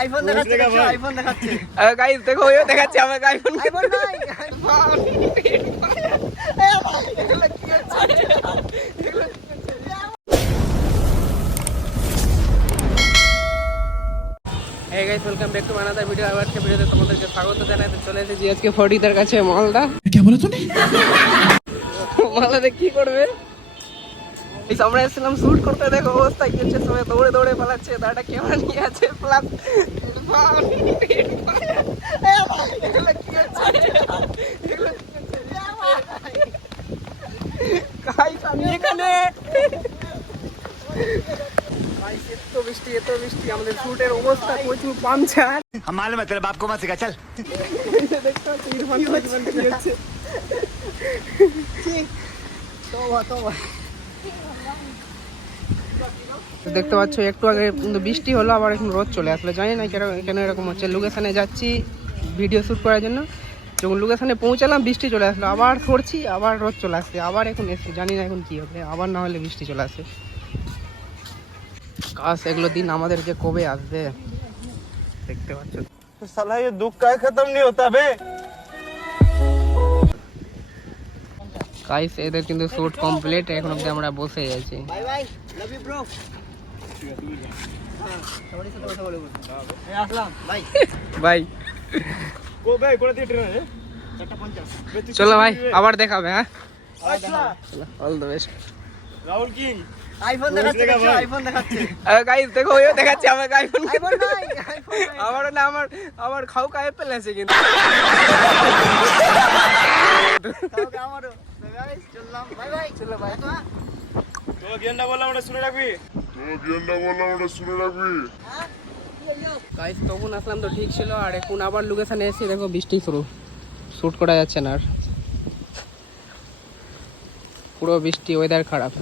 IPhone দেখাচ্ছে, iPhone দেখাচ্ছে। Guys দেখো, ওই দেখাচ্ছে আমাকে আইফোন। আইফোন নাই। Hey guys, welcome back to another video. আজকে ভিডিওতে তোমাদেরকে স্বাগত জানাতে চলে এসেছি আজকে ফরিদার কাছে মালদা। কি বলো তুমি? মালদাতে কি করবে? এই আমরা এসেছিলাম শুট করতে, দেখো অবস্থা কি হচ্ছে, সবাই দৌড়ে দৌড়ে পালাচ্ছে, দাঁড়াটা ক্যামেরা নিয়ে আছে প্লাস আমি এখানে এত বৃষ্টি আমাদের শুটের অবস্থা প্রচুর পাংচার। मालूम है तेरे बाप को मत सिखा चल। দেখতে পাচ্ছি ইরফান কি হচ্ছে। দেখতে পাচ্ছ একটু আগে বৃষ্টি হলো, আবার এখন রোদ চলে আসলো, জানি না কেন এরকম হচ্ছে। লোকেশনে যাচ্ছি ভিডিও শ্যুট করার জন্য, যখন লোকেশনে পৌঁছালাম বৃষ্টি চলে আসলো, আবার সরছি, আবার রোদ চলে আসছে, আবার এখন এসছি, জানি না এখন কি হবে, আবার না হলে বৃষ্টি চলে আসে। কাশ এগুলো দিন আমাদের যে কবে আসবে দেখতে পাচ্ছ। साला ये दुख का खत्म नहीं होता बे। গাইস এদের কিন্তু শুট কমপ্লিট, এখন অবধি আমরা বসে আছি। Bye bye, love you bro. সবারই সাথে কথা বলে এই আসলাম ভাই। ভাই গো ভাই কোথা থেকে ট্রেন আছে? 4:50। চলো ভাই, আবার দেখাবে। হ্যাঁ আচ্ছা all the best. Rahul king iPhone দেখাচ্ছে, আইফোন দেখাচ্ছে। গাইস দেখো, ওই দেখাচ্ছে আমাকে আইফোন। আইফোন নাই, আইফোন নাই। আমার না আমার খাও কায়ে পেলেছে কিন্তু। কাউকে আমারও গাইস চললাম, বাই বাই। চলো ভাই তো গেন্ডা বললাম ওটা শুনে রাখবি। গাইস তখন আসলাম তো ঠিক ছিল, আর এখন আবার লোকেশনে এসে দেখো বৃষ্টি শুরু, শুট করা যাচ্ছে না, আর পুরো বৃষ্টি, ওয়েদার খারাপ।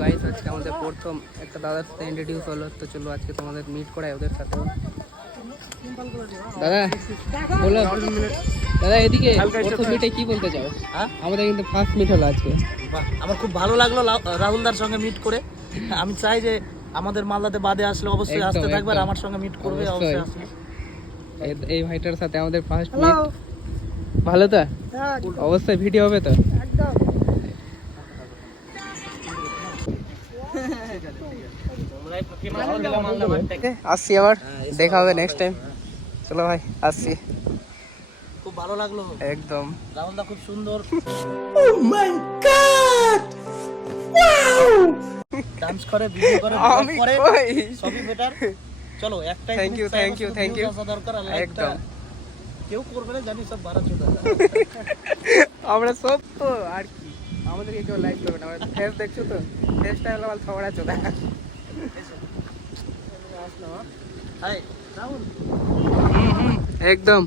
গাইস আজকে আমাদের প্রথম একটা দাদার সাথে ইন্ট্রোডিউস হলো, তো চলো আজকে তোমাদের মিট করাই ওদের সাথে। দাদা বলো, দাদা এদিকে প্রথম মিটে কি বলতে চাও? আমাদের কিন্তু ফার্স্ট মিট হলো আজকে। আমার খুব ভালো লাগলো রাহুলদার সঙ্গে মিট করে। আমি চাই যে আমাদের মালদাতে বাদে আসলে অবশ্যই একদম, আসতে থাকবে আর একদম। আমার সঙ্গে মিট করবে, অবশ্যই। অবশ্যই আসবে। এই ভাইটার সাথে আমাদের ফার্স্ট মিট। ভালো তো? অবশ্যই ভিডিও হবে তো? আসছি, আবার দেখা হবে নেক্সট টাইম। চলো ভাই আসছি। খুব ভালো লাগলো একদম রাহুলদা, খুব সুন্দর ডান্স করে, ভিডিও করে, আমি vlog করে, কই? সবই বেটার। চলো একটাই Thank you, thank you, thank you. দরকার, আর একদম। কেউ করবে না জানি, সব ভাড়া চোদা। আমরা সব তো আর কি, আমাদেরকে কেউ লাইক করবে না, আমাদের ফেস দেখছো তো, ফেসটা হলো আমার ছড়া চোদা। হাই রাহুল, একদম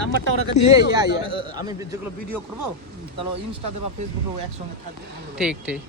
নাম্বারটা ওরাকে ইয়ে, দিয়ে দিও, ইয়া, ইয়া। তাহলে আমি যেগুলো ভিডিও করবো তাহলে ইনস্টাতে বা ফেসবুকে একসঙ্গে থাকবে। ঠিক ঠিক।